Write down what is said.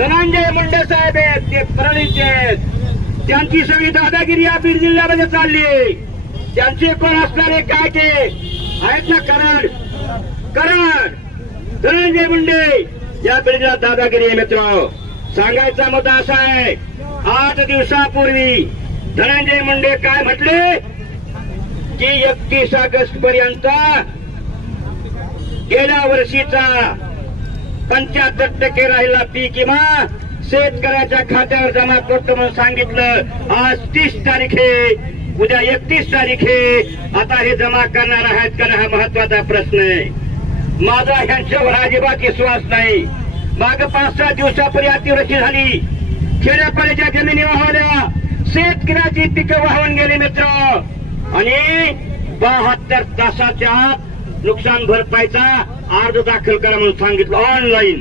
धनंजय मुंडे साहेब आहेत ते परळीचे आहेत. त्यांची सगळी दादागिरी या बीड जिल्ह्यामध्ये चालली. त्यांचे कोण असणारे काय ते आहेत ना करण धनंजय मुंडे या बीड जिल्ह्यात दादागिरी आहे. मित्र सांगायचा मुद्दा असा आहे, 8 दिवसापूर्वी धनंजय मुंडे काय म्हटले की 31 ऑगस्ट पर्यंत गेल्या वर्षीचा 75% राहिला पीक विमा शेतकऱ्याच्या खात्यावर जमा करतो म्हणून सांगितलं. आज 30 तारीख आहे, उद्या 31 तारीख आहे. आता हे जमा करणार आहेत का हा महत्वाचा प्रश्न आहे. माझा ह्यांच्यावर अजिबात विश्वास नाही. माग 5-6 दिवसापूर्वी अतिवृष्टी झाली, खेड्यापाड्याच्या जमिनी वाहवल्या, शेतकऱ्याची पिकं वाहून गेली मित्र. आणि 72 तासाच्या आत नुकसान भरपाईचा अर्ज दाखल करा म्हणून सांगितलं ऑनलाईन.